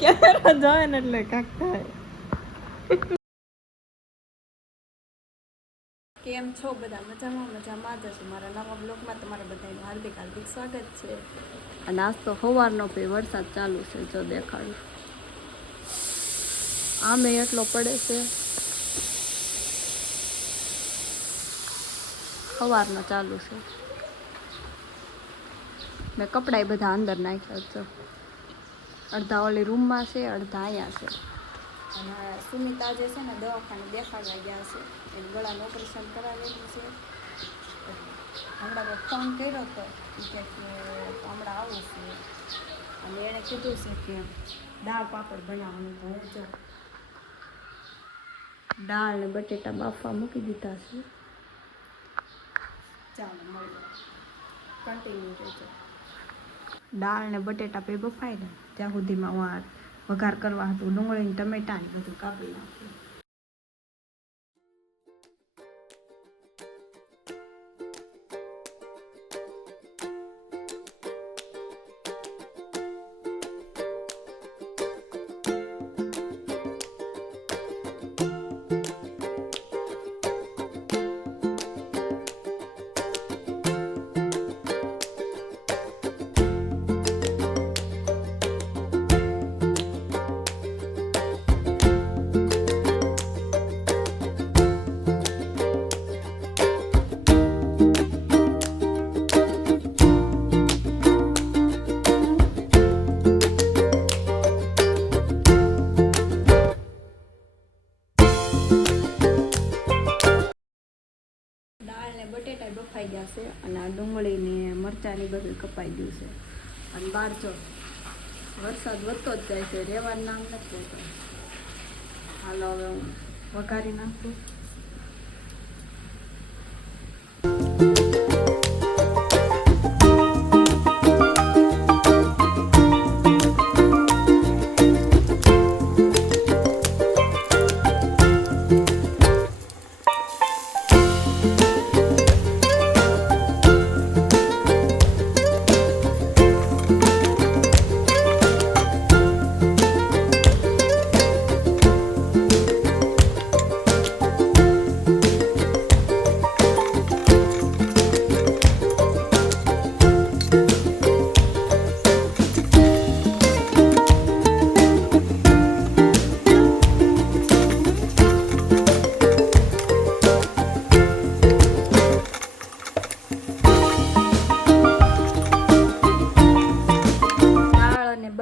Camera જોવે ને એટલે કાક થાય. કેમ છો બધા? મજામાં જ હશો. મારા નવા બ્લોગમાં તમારા બધાનું હાર્દિક સ્વાગત છે. અને આજ તો સવારનો વરસાદ ચાલુ છે, જો દેખાડું. આમે એટલો પડે છે, સવારનો ચાલુ છે. મેં કપડાં બધા અંદર નાખ્યા છે. અડધા ઓલી રૂમમાં છે, અડધા અહીંયા છે. અને સુમિતા જે છે ને દવાખાને દેખાડવા ગયા છે, એને ગળાનું ઓપરેશન કરાવેલું છે. હમણાં મેં ફોન કર્યો હતો કે હમણાં આવું છે, અને એણે કીધું છે કે દાળ પાપડ બનાવવાનું. તો હું જો દાળ ને બટેટા બાફવા મૂકી દીધા છે. ચાલો મળીએ, કન્ટિન્યુ રહેજો. દાળ ને બટેટા પે બફાય ને ત્યાં સુધીમાં હું વઘાર કરવા હતું ડુંગળી ટમેટા ને બધું કાપી નાખ્યું. બટેટા બફાઈ ગયા છે, અને આ ડુંગળી ને મરચાંની બધું કપાઈ ગયું છે. અને બહાર જો વરસાદ વધતો જ જાય છે, રહેવાનું નામ નથી લેતો. હાલો હવે હું વઘારી નાખું.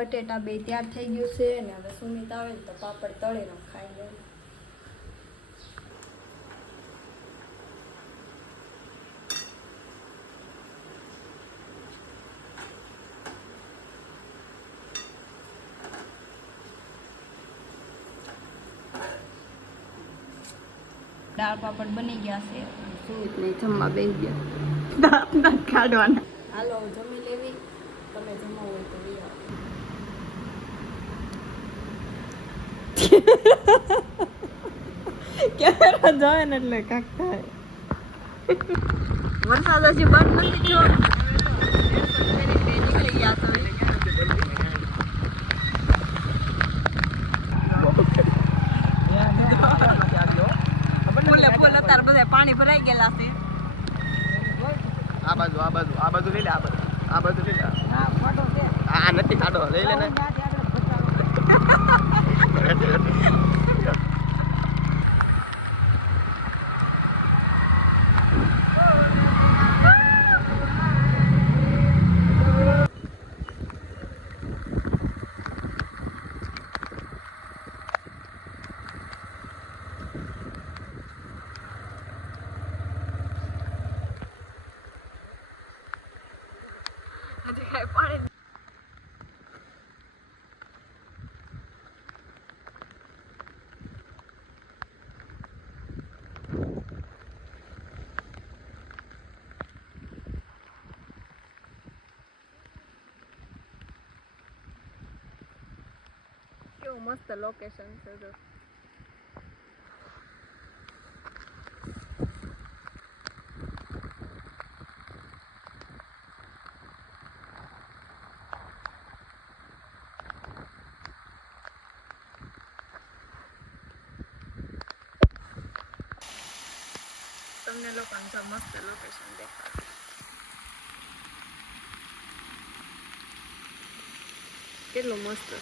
બટેટા બે તૈયાર થઈ ગયું છે, અને હવે સુમિત આવે ને તો પાપડ તળીને ખાઈ લે. દાળ પાપડ બની ગયા છે. સુમિત ને જમવા બેસી ગયા. દાંત કાઢવાના. હાલો જમી લેવી. તમે જમવા હોય તો કેમેરા જોવે ને એટલે કાક થાય. વરસાદ હજી બંધ નથી થયો. નીકળી ગયા તો ફૂલ અત્યારે બધા પાણી ભરાઈ ગયેલા છે. આ બાજુ લઈ લે. આ બાજુ લઈ લે. આ નથી ખાડો લઈ લે ને. પાણી કેવું મસ્ત લોકેશન છે. મસ્ત લોકેશન દેખાડું. કેટલું મસ્ત છે.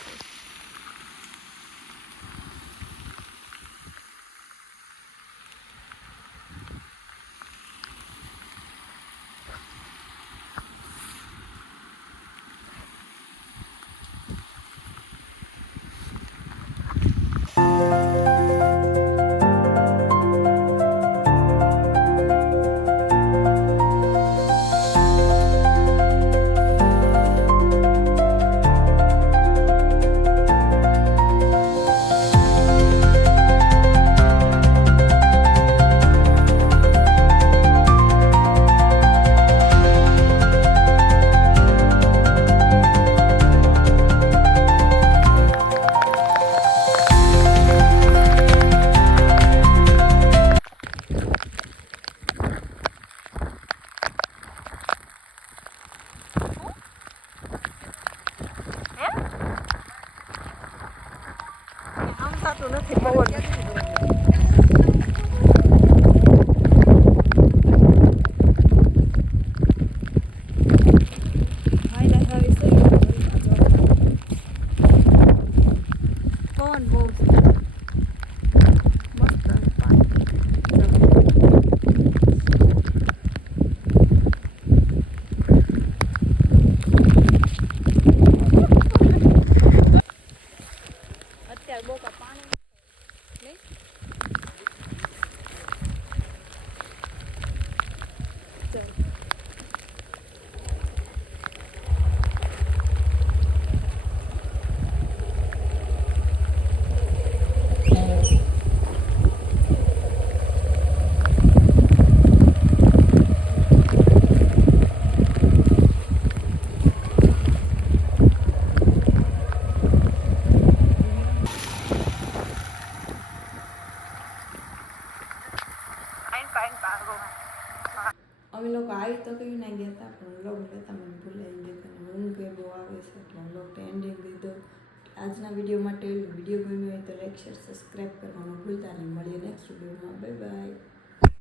સમજાતું નથી પવન. પવન બહુ છે. મસ્ત પાણી. અત્યારે બોકા પાણી નહીં. ચાલ. અમે લોકો આવી તો કઈ ના ગયા હતા પણ વ્લોગ લેતા મને ભૂલાઈ ગયા હતા અને ઊંઘ બહુ આવે છે એટલે વ્લોગ એન્ડિંગ લીધો. આજના વિડીયો માટે વિડીયો ગમ્યો હોય તો લાઈક શેર સબસ્ક્રાઈબ કરવાનું ભૂલતા નહીં. મળીએ નેક્સ્ટ વિડીયોમાં. Bye bye.